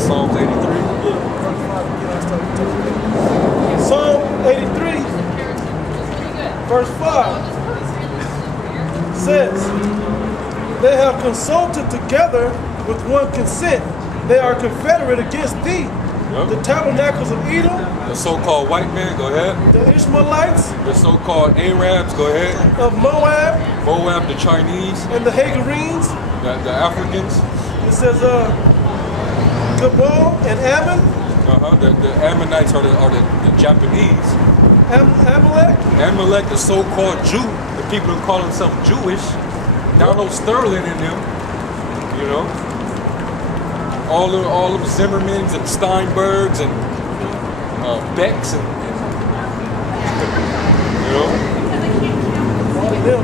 Psalms 83. Psalm 83, verse 5 says, they have consulted together with one consent. They are confederate against thee. Yep. The tabernacles of Edom, The so-called white man, go ahead. the Ishmaelites The so-called Arabs, go ahead. of Moab, Moab, the Chinese, and the Hagarenes. the Africans. It says, Gabal and Ammon, The Ammonites are the Japanese. Amalek, Amalek, the so-called Jew, the people who call themselves Jewish. Donald Sterling in them, you know. All of Zimmermans and Steinbergs and Becks and you know. all of them.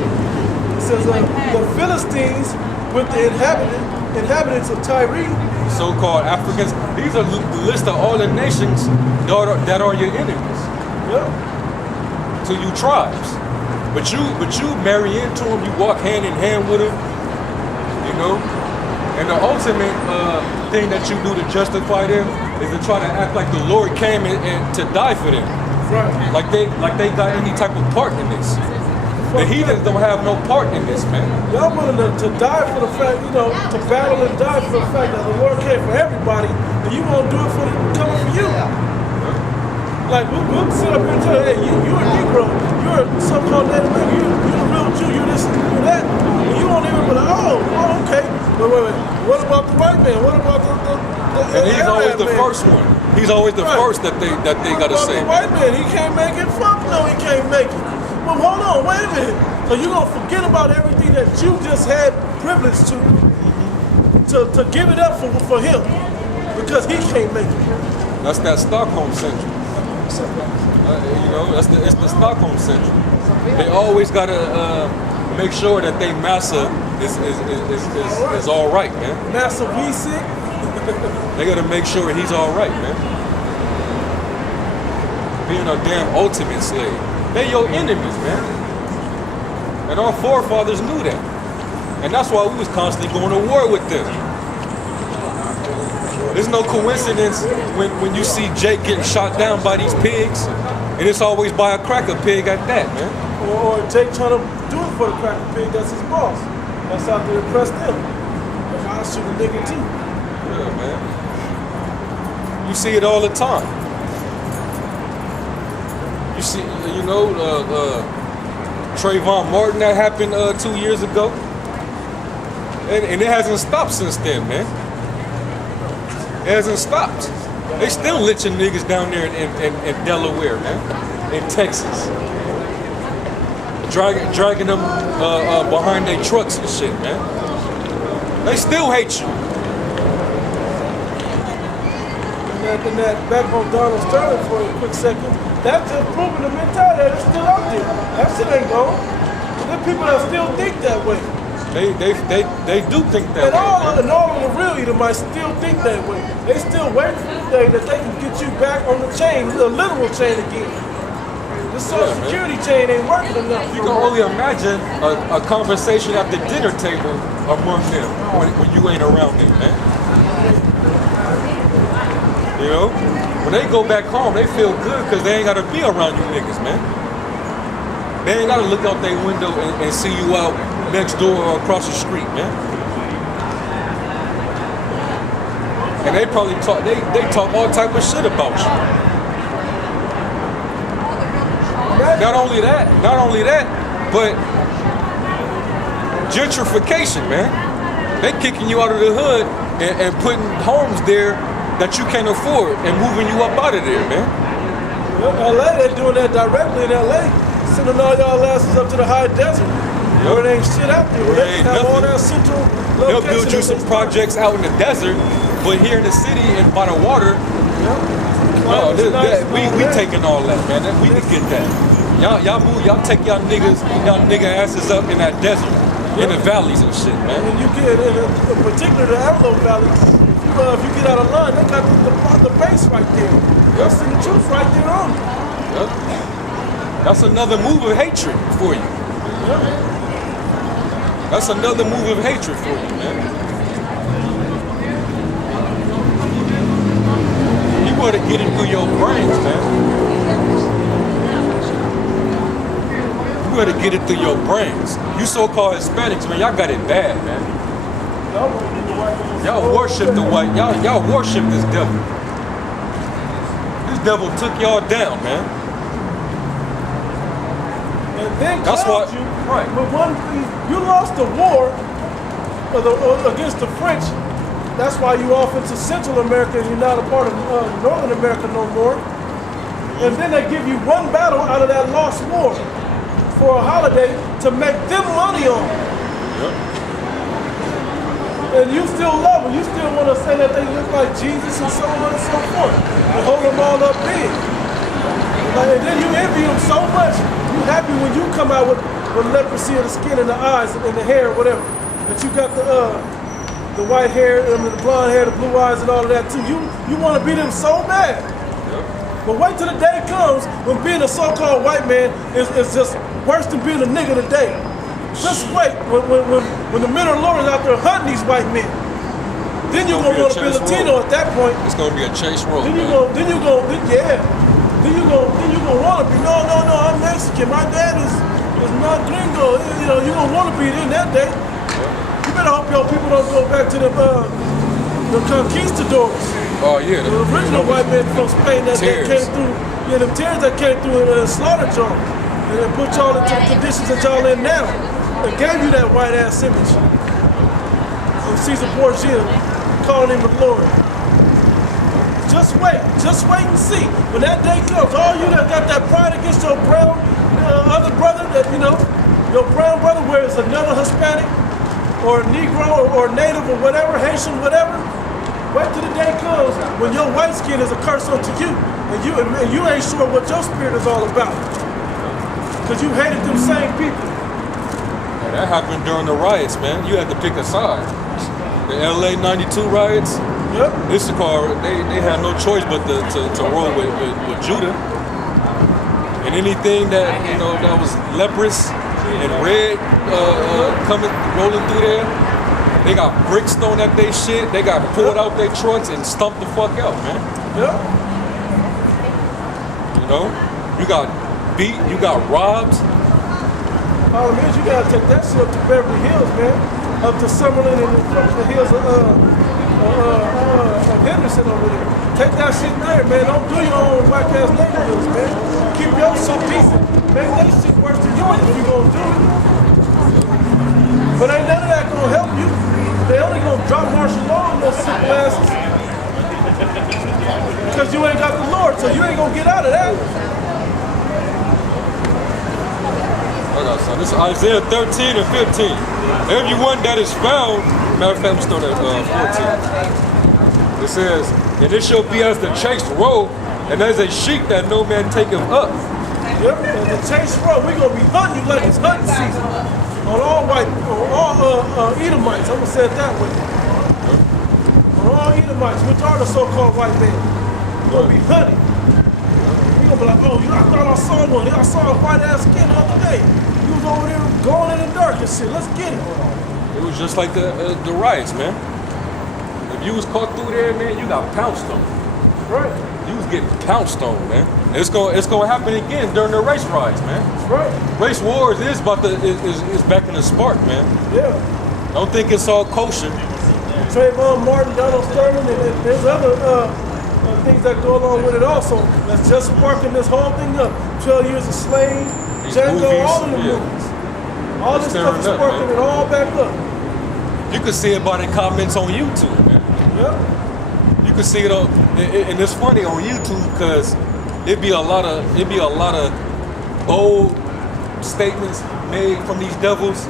It says, the Philistines with the inhabitants of Tyre. So-called Africans. These are the list of all the nations that are your enemies. Yep. To you tribes. But you marry into them, you walk hand in hand with them, you know. And the ultimate thing that you do to justify them is to try to act like the Lord came and to die for them. Right. Like they got any type of part in this. The heathens don't have no part in this, man. Y'all willing to die for the fact, to battle and die for the fact that the Lord came for everybody, and you won't do it for coming for you. Like, we'll sit up here and tell you, hey, you're a Negro, you're a so-called Native American, you're a real Jew, you're this, you're that. And you won't even be like, oh, okay. But wait, what about the white man? What about the And he's always the man? first one. He's always the first that they gotta What about say. the white man, he can't make it? Fuck no, he can't make it. Well, hold on, wait a minute. So you're gonna forget about everything that you just had privilege to give it up for him because he can't make it. That's that Stockholm syndrome. It's the Stockholm syndrome. They always gotta make sure that they massa is all right, man. Massa we sick. They gotta make sure he's all right, man. Being a damn ultimate slave. They your enemies, man. And our forefathers knew that. And that's why we was constantly going to war with them. There's no coincidence when you see Jake getting shot down by these pigs, and it's always by a cracker pig at that, man. Or Jake trying to do it for the cracker pig, that's his boss. That's out there to impress them. Like, I'll shoot a nigga too. Yeah, man. You see it all the time. You see, Trayvon Martin, that happened 2 years ago. And it hasn't stopped since then, man. It hasn't stopped. They still lynching niggas down there in Delaware, man. In Texas. Dragging them behind their trucks and shit, man. They still hate you. And that back on Donald Sterling for a quick second, that's just proving the mentality that is still out there. That shit ain't gone. There's people that still think that way. They do think that way. And all of the real Edomites still think that way. They still waiting for the day that they can get you back on the chain, the literal chain again. The social security chain ain't working enough. You can only imagine a conversation at the dinner table among them when you ain't around them, man. You know? When they go back home, they feel good because they ain't got to be around you niggas, man. They ain't got to look out their window and see you out next door or across the street, man. And they probably talk, they talk all type of shit about you. Not only that, but gentrification, man. They kicking you out of the hood and putting homes there that you can't afford and moving you up out of there, man. Well, LA, they're doing that directly in LA. Sending all y'all asses up to the high desert. Where it ain't shit out there. Where they have all that central They'll build you some projects out in the desert, but here in the city and by the water, no, we taking all that, man. We can get that. Y'all move, y'all take y'all nigga asses up in that desert, in the valleys and shit, man. And you get, in particular the Antelope Valley, if you get out of line, they got the base right there. They'll send the troops right there on you. Yep. That's another move of hatred for you. That's another move of hatred for you, man. better get it through your brains, man. You better get it through your brains. You so-called Hispanics, man, y'all got it bad, man. Y'all worship the white. Y'all worship this devil. This devil took y'all down, man. And then that's what. You, right. But you lost the war against the French. That's why you off into Central America and you're not a part of Northern America no more. And then they give you one battle out of that lost war for a holiday to make them money on. Yep. And you still love them. You still want to say that they look like Jesus and so on and so forth. And hold them all up big. And then you envy them so much. You happy when you come out with leprosy of the skin and the eyes and the hair or whatever. But you got the white hair and the blonde hair, the blue eyes and all of that too. You want to be them so bad. Yep. But wait till the day comes when being a so-called white man is just worse than being a nigga today. Just wait when the men of the Lord is out there hunting these white men. Then you're gonna want to be Latino at that point. It's gonna be a chase roll. Then you gonna want to be no, I'm Mexican. My dad is not gringo. You know, you're gonna want to be in that day. You better hope your people don't go back to the conquistadors. Oh yeah, the original white men from Spain that came through. Yeah, them terrorists that came through and slaughtered y'all and then put y'all into the conditions that y'all in now. And gave you that white ass image of Caesar Borgia calling him the Lord. Just wait and see. When that day comes, all you that got that pride against your brown other brother, that your brown brother, where it's another Hispanic or Negro or Native or whatever, Haitian, whatever. Wait till the day comes when your white skin is a curse unto you, and you ain't sure what your spirit is all about, because you hated them same people. That happened during the riots, man. You had to pick a side. The LA 92 riots. Yep. Issachar, they had no choice but to roll with Judah. And anything that that was leprous and red rolling through there, they got bricks thrown at their shit. They got pulled out their trucks and stumped the fuck out, man. Yep. You got beat, you got robbed. Problem is, you gotta take that shit up to Beverly Hills, man. Up to Summerlin and up to the hills of Henderson over there. Take that shit there, man. Don't do your own whack ass neighborhoods, man. Keep your shit decent. Make that shit worse than yours if you gonna do it. But ain't none of that gonna help you. They only gonna drop martial law in those simple asses. Because you ain't got the Lord, so you ain't gonna get out of that. So this is Isaiah 13 and 15. Everyone that is found, matter of fact, I'm still at 14. It says, and it shall be as the chased roe, and as a sheep that no man taketh up. Yep, and the chased roe, we're gonna be hunting you like it's hunting season. On all Edomites, I'm gonna say it that way. On all Edomites, which are the so-called white men. We're gonna be hunting. We're gonna be like, oh, I thought I saw one. I saw a white ass skin the other day. He was over there going in the dark and shit. Let's get it. It was just like the riots, man. If you was caught through there, man, you got pounced on. Right. You was getting pounced on, man. It's gonna happen again during the race riots, man. That's right. Race wars is back in the spark, man. Yeah. Don't think it's all kosher. Trayvon Martin, Donald Sterling, and there's other things that go along with it also. That's just sparking this whole thing up. 12 Years a Slave, Django, all of the movies. All this stuff is sparking it all back up. You can see it by the comments on YouTube, man. Yep. You can see it on, and it's funny on YouTube because it'd be a lot of old statements made from these devils.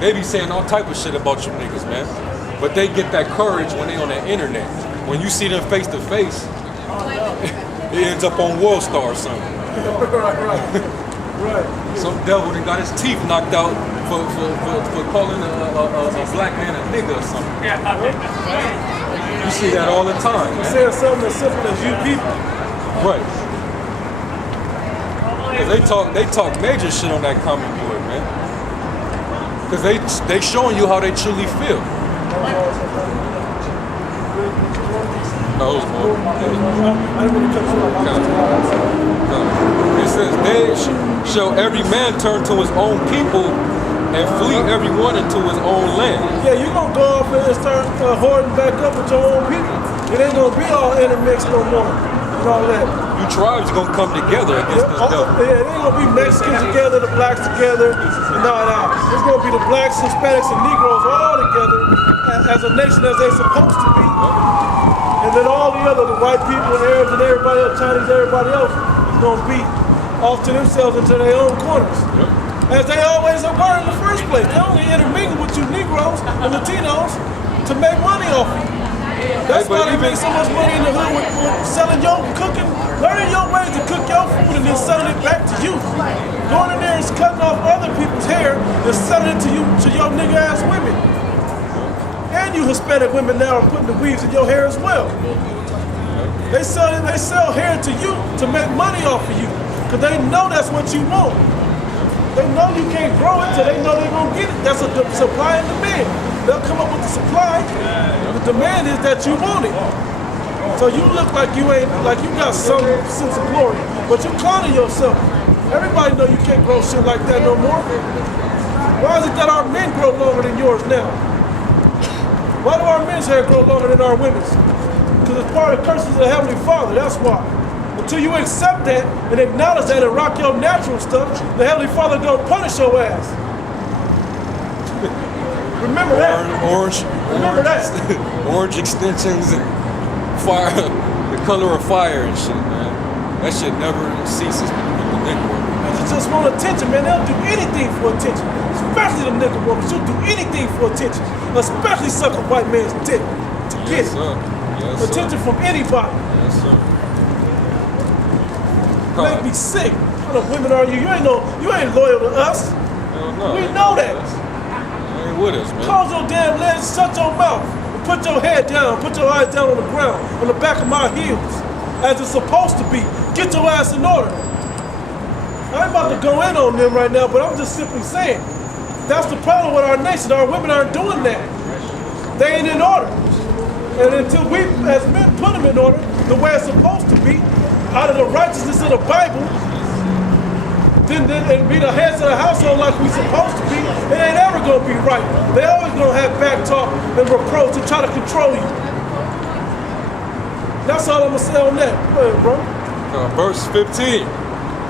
They be saying all type of shit about you niggas, man. But they get that courage when they on the internet. When you see them face to face, it ends up on World Star or something. Right. Some devil that got his teeth knocked out for calling a black man a nigga or something. You see that all the time. You saying something as simple as you people. Right. Cause they talk major shit on that comment board, man. Cause they showing you how they truly feel. No, it was more. I didn't want to cut you off. It says, "Then shall every man turn to his own people and flee every one into his own land." Yeah, you're going to go off and start hoarding back up with your own people. It ain't going to be all intermixed no more and all that. You tribes are going to come together against this devil. Yeah, it ain't going to be Mexicans together, the blacks together, and all that. It's going to be the blacks, Hispanics, and Negroes all together as a nation as they're supposed to be. And then all the other, the white people, the Arabs, and everybody else, Chinese, everybody else, is going to be off to themselves into their own corners. As they always were in the first place. They only intermingle with you Negroes and Latinos to make money off of you. That's why they make so much money in the hood with selling your cooking, learning your ways to cook your food and then selling it back to you. Going in there and cutting off other people's hair and selling it to you, to your nigga ass women. And you Hispanic women now are putting the weaves in your hair as well. They sell hair to you to make money off of you. Because they know that's what you want. They know you can't grow it, so they know they're going to get it. That's a supply and demand. They'll come up with the supply. The demand is that you want it. So you look like you ain't, like you got some sense of glory, but you're clowning yourself. Everybody know you can't grow shit like that no more. Why is it that our men grow longer than yours now? Why do our men's hair grow longer than our women's? Because it's part of the curses of the Heavenly Father, that's why. Until you accept that and acknowledge that and rock your natural stuff, the Heavenly Father gonna punish your ass. Remember that. Remember that. Orange extensions and fire, the color of fire and shit, man. That shit never ceases with the nigga work. They just want attention, man. They'll do anything for attention. Especially the nigga woman. She'll do anything for attention. Especially suck a white man's dick to get it. Yes, attention from anybody. Yes, sir. Make me sick. What the women are you? You ain't loyal to us. Hell no. We know that. You ain't with us, man. Close your damn legs, shut your mouth, and put your head down, put your eyes down on the ground, on the back of my heels, as it's supposed to be. Get your ass in order. I ain't about to go in on them right now, but I'm just simply saying, that's the problem with our nation. Our women aren't doing that. They ain't in order. And until we, as men, put them in order, the way it's supposed to be, out of the righteousness of the Bible, then and be the heads of the household like we supposed to be, it ain't ever gonna be right. They always gonna have back talk and reproach to try to control you. That's all I'm gonna say on that. Go ahead, bro. Verse 15.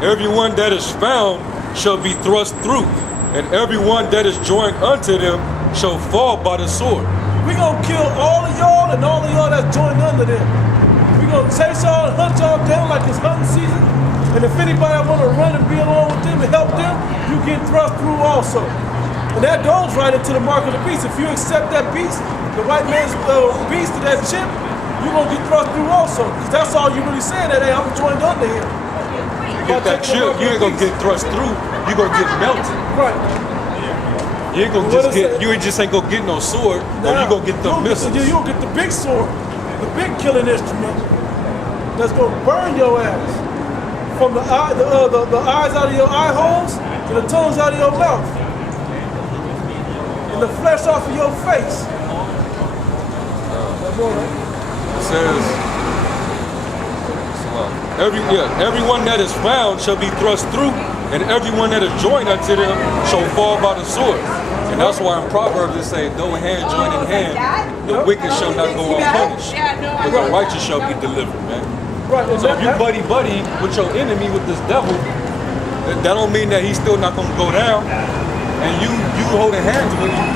Everyone that is found shall be thrust through, and everyone that is joined unto them shall fall by the sword. We gonna kill all of y'all and all of y'all that's joined under them. We gonna chase y'all and hunt y'all down like it's hunting season. And if anybody wanna run and be along with them and help them, you get thrust through also. And that goes right into the mark of the beast. If you accept that beast, the white man's beast, that chip, you gonna get thrust through also. Because that's all you really saying, that hey, I'm joined under him. You get that chip, you ain't gonna get thrust through, you gonna get melted. Right. You ain't gonna just get, you just ain't gonna get no sword, or you gonna get the missiles. You gonna get the big sword, the big killing instrument that's gonna burn your ass. From the eye, the eyes out of your eye holes and the tongues out of your mouth. And the flesh off of your face. It says, everyone that is found shall be thrust through, and everyone that is joined unto them shall fall by the sword. And that's why in Proverbs it says, though hand join in hand, the wicked shall not go unpunished, but the righteous shall be delivered, man. Right, so if you buddy with your enemy, with this devil, that don't mean that he's still not gonna go down. And you holding hands with him,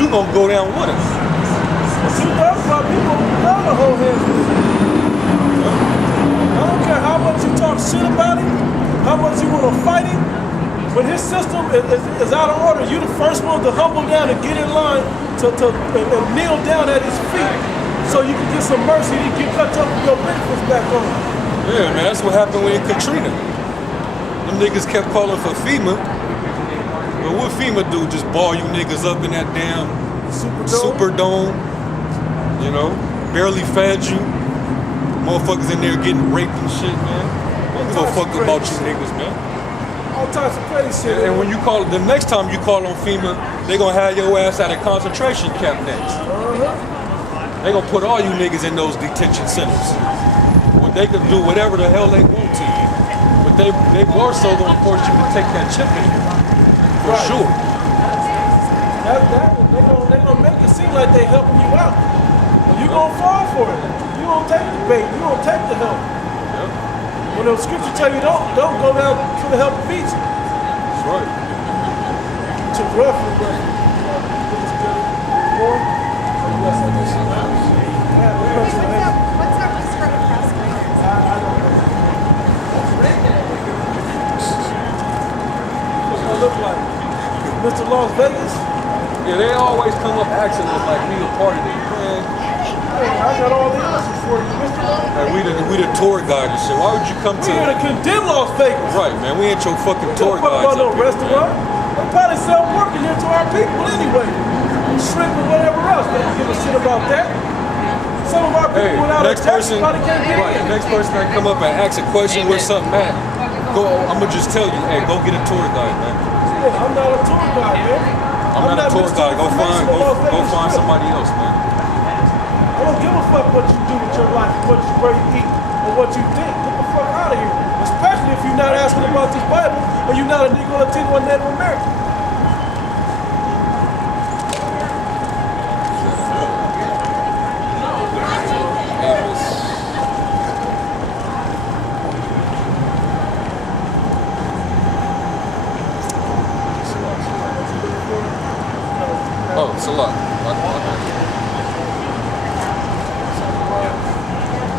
you gonna go down with us. See, that's why people love to hold hands with him. I don't care how much you talk shit about him, how much you wanna fight him. When his system is out of order, you the first one to humble down and get in line and kneel down at his feet. So you can get some mercy and get cut up with your benefits back on. Yeah, man, that's what happened with Katrina. Them niggas kept calling for FEMA. But what FEMA do? Just ball you niggas up in that damn Superdome. You know, barely fed you. Motherfuckers in there getting raped and shit, man. Don't give a fuck about you niggas, man. All types of crazy shit. And when you call, the next time you call on FEMA, they gonna have your ass at a concentration camp next. they gonna put all you niggas in those detention centers. Well, they can do whatever the hell they want to you. But they more so gonna force you to take that chip in you. For sure. They gonna make it seem like they helping you out. But you gonna fall for it. You gonna take the bait. You gonna take the help. Yep. When the scripture tell you don't go down for the help of each. That's right. To roughly. More? What's our least for incarcerators? I don't know. What's it look like? Mr. Las Vegas? Yeah, they always come up asking us like we a part of it. Man, Hey, I got all the answers for you, Mr. Las like we the tour guide and shit. Why would you come We to? here to condemn Las Vegas. Right, man. We ain't your fucking Don't tour fuck guides. about no up here, restaurant. They probably sell working here to our people anyway. Shrimp and whatever else. They don't give a shit about that. Some of our people Hey, without next a check person, probably can't get right? in. Next person that come up and ask a question where something at, go. I'ma just tell you, hey, go get a tour guide, man. Yeah, I'm not a tour guide, man. I'm not a tour Mr. guide. Go Information of Las find Vegas Strip. somebody else, man. I don't give a fuck what you do with your life, where you eat, or what you think. Get the fuck out of here. Especially if you're not asking about this Bible, or you're not a Negro, Latino, or Native American. Oh, it's a lot.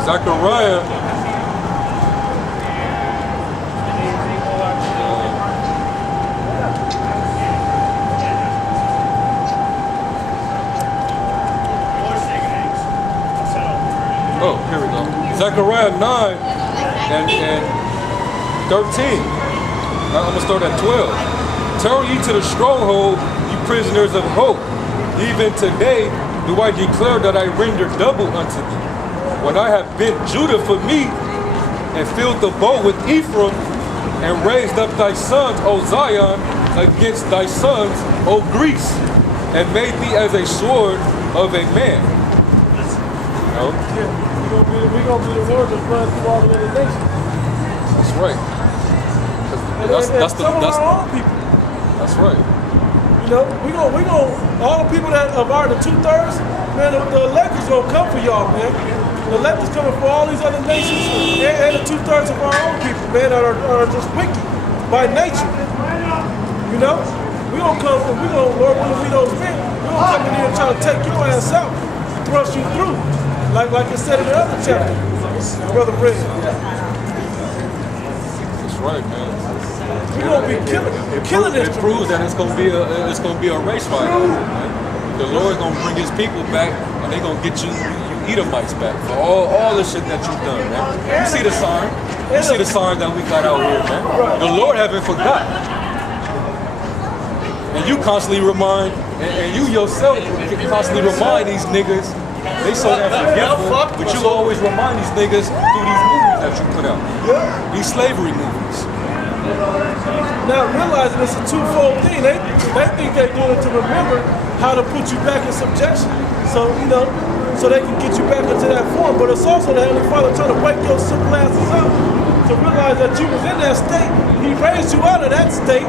Zechariah. Oh, here we go. Zechariah 9 and 13. I'm going to start at 12. Turn ye to the stronghold, ye prisoners of hope. Even today do I declare that I render double unto thee. When I have bent Judah for me, and filled the bow with Ephraim, and raised up thy sons, O Zion, against thy sons, O Greece, and made thee as a sword of a man. No? Yeah, we gonna be the ones that run through all the other nations. That's right. And some of our own people. That's right. You know, we gonna all the people that are the 2/3, man, the elect is gonna come for y'all, man. The elect is coming for all these other nations and the 2/3 of our own people, man, that are just wicked by nature. You know? We gonna come and we gonna, Lord, when we those men, we gonna come in here and try to take your ass out, thrust you through. Like it said in the other chapter, Brother Briggs. That's right, man. We gonna be killing this. It proves that it's gonna be a race fight. Man. The Lord's gonna bring His people back, and they gonna get you Edomites back for all the shit that you've done, man. You see the sign? You see the sign that we got out here, man. The Lord haven't forgotten, and you constantly remind, and you yourself constantly remind these niggas. They so damn forgetful, but you always remind these niggas through these movies that you put out, these slavery movies. Now realizing it's a twofold thing. They think they're doing it to remember how to put you back in subjection. So, you know, so they can get you back into that form. But it's also the Heavenly Father trying to wake your simple asses up to realize that you was in that state. He raised you out of that state,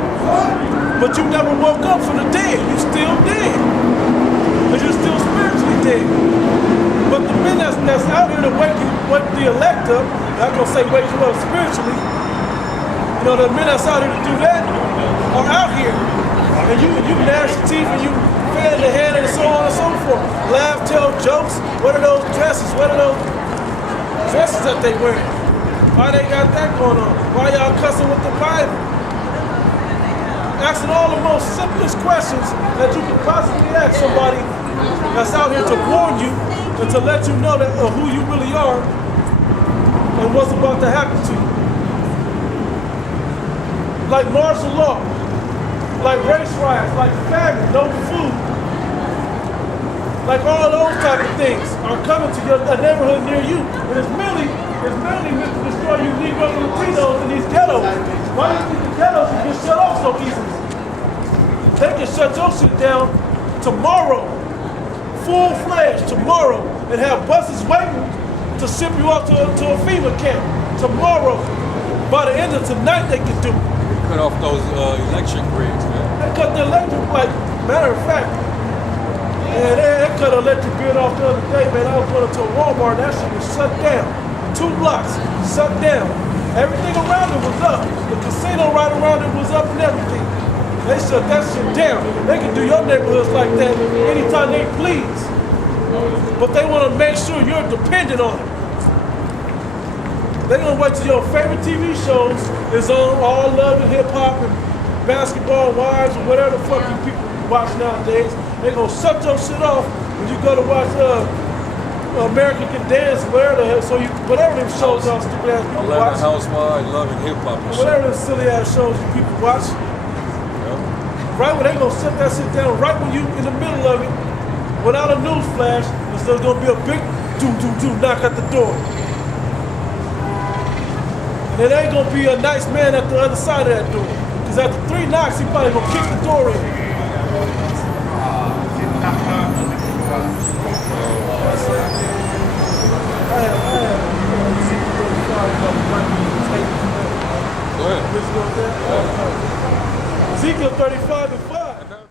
but you never woke up from the dead. You still dead. But you're still spiritually dead. But the men that's out here to wake the elect up, I'm not gonna say wake you up spiritually. You know, the men that's out here to do that are out here. And you gnash your teeth and you fan the hand and so on and so forth. Laugh, tell jokes. What are those dresses? What are those dresses that they wear? Why they got that going on? Why y'all cussing with the Bible? Asking all the most simplest questions that you could possibly ask somebody that's out here to warn you and to let you know that who you really are and what's about to happen to you. Like martial law, like race riots, like famine, no food. Like all those type of things are coming to a neighborhood near you. And it's mainly meant to destroy you Negro Latinos in these ghettos. Why do you think the ghettos can get shut off so easily? They can shut your shit down tomorrow, full-fledged tomorrow, and have buses waiting to ship you off to a FEMA camp tomorrow. By the end of tonight, they can do it. Cut off those electric grids, man. They cut the electric, like, matter of fact, man, they cut the electric grid off the other day, man. I was going to a Walmart, that shit was shut down. 2 blocks, shut down. Everything around it was up. The casino right around it was up and everything. They shut that shit down. They can do your neighborhoods like that anytime they please. But they want to make sure you're dependent on it. They're going to wait till your favorite TV shows is on, all love and hip hop and basketball wives or whatever the fuck you people watch nowadays. They're going to shut your shit off when you go to watch American Can Dance, whatever them shows y'all stupid ass people Atlanta watch. Housewives, Love and Hip Hop and shit. Whatever them silly ass shows you people watch. Right when they gonna shut that shit down, right when you in the middle of it, without a news flash, there's gonna be a big doom knock at the door. And it ain't gonna be a nice man at the other side of that door. Cause after 3 knocks, he probably gonna kick the door in. Go ahead. Ezekiel 35 and 5.